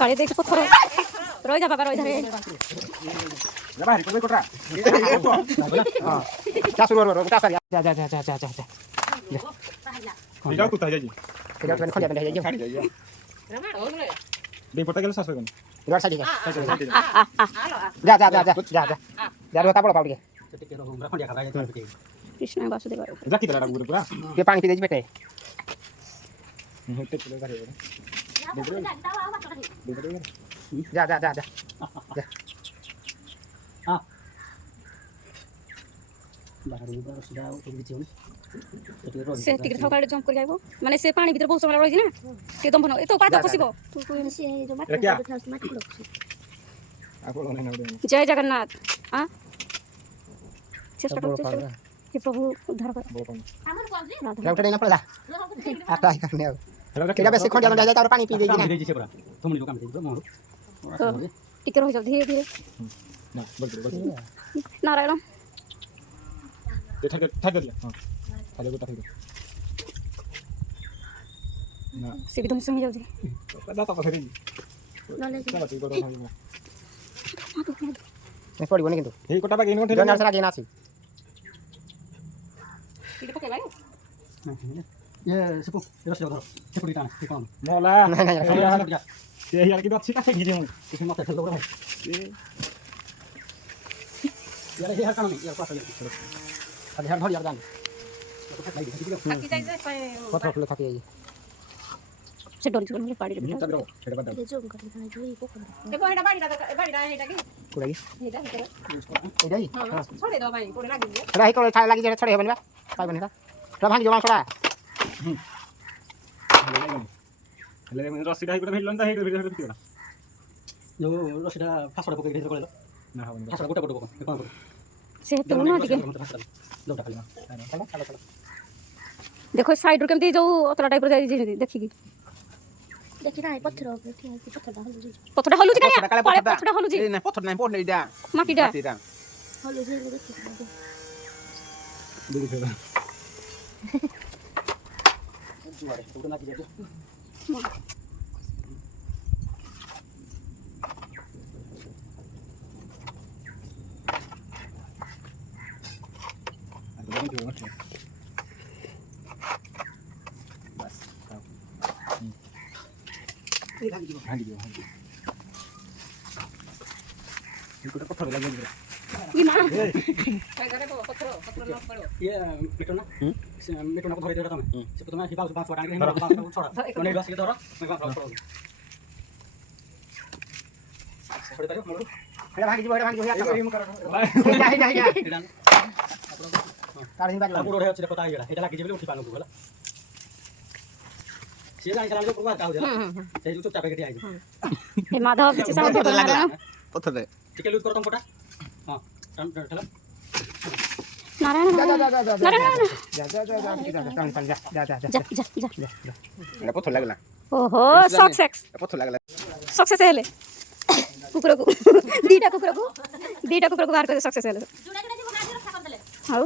काले देख पत्थर रोई जा बाबा रोई जा रे जा बाहर कोई कोटरा हां जा सुरो रो जा जा जा जा जा जा जा कुत्ता जाई जा मैंने खोल जा जा दे पता गेल सासो इधर साइड जा जा जा जा जा जा रोता पड़ो पाउडी कृष्ण वासुदेव जा की तरह पूरा ये पानी पी दे बेटे होते चले घरे जा जा जा जा हां बाहर ऊपर सीधा उठ गई से टिकट थकाड़े जंप कर जाइबो माने से पानी भीतर बहुत समय रही ना से दम बनो ए तो पाद खसिबो तू से जो मत जय जगन्नाथ हां चेष्टा कर हे प्रभु उद्धार कर राधा उठे ना पड़ला आता ही करने अब केड़ा बेसे खोज जा जा और पानी पी देगी ना दे से पूरा तुम लोग काम दे मोर टिकट हो जा धीरे धीरे ना बोल नारायण ये ठग दिया हां खाली गोटा ठग ना से भी तुम सुन जाओ जी दादा तो पथरी ना ले चलो ठीक करो मैं पड़ी बने किंतु हे कोटा बाकी इन कोठे जन सरा के नासी इधर पके भाई ये सेपु रस धरो सेपुडी टाना ठीक कौन मोला नहीं ये यार की अच्छी का घिजे हूं किसी मत खेल लो भाई यार ये हर काम नहीं यार पास चलो अरे हर धर यार जान थकी जाई जे पत्थर फुले थकी जाई से डोरी चल पाड़ी रे तब रो छेड़ बता ले जो कर ना जो को कर देखो हेडा बाड़ीडा हेडा की कुड़ाई हेडा एडाई हां छोड़े दो भाई कोड़े लागी जे एडा ही कोड़े छाड़ लागी जे छड़े बनिबा काय बनिबा रा भांगी जमा छोड़ा ले मैं रसीडा ही कोड़े भेलन ता हे भिडियो भेटिला जो रसीडा फासडा पके भेटिला कोले ना हा बनिबा फासडा गोटा गोटा पके कोन से तो ना टिके लोटा खाली चलो देखो साइड रो केमती जो अतला टाइप रो जाई देखि की देखि ना पत्थर ठीक है पत्थरटा हलु जी का पत्थरटा हलु जी ए ना पत्थर नहीं पोड नहीं डा माटीटा हलो जे देखि दूर फेरा भांगी इनको पत्थर लग गया ई मां ये मिटोना को धरे देता मैं से तो मैं हिबाउ से 5 टांगे हिबाउ छोड़ा कोने बस के धरो मैं बात छोड़ छोड़ दे मोर हे भागी जो जा तार दिन बाज पूरा है पता है एटा लागी जेबले उठी पानो बोला से जाई चला जो पूरा का हो जा से जो चुपचाप के आई ए माधव पीछे सामने बना पत्थर दे ठीक है लूज करो तुम कोटा हां चलो नारायण नारायण जा एटा पत्थर लागला ओहो सक्सेस लागला सक्सेस हेले कुकुर को दीटा कुकुर को बाहर कर सक्सेस हेले हाउ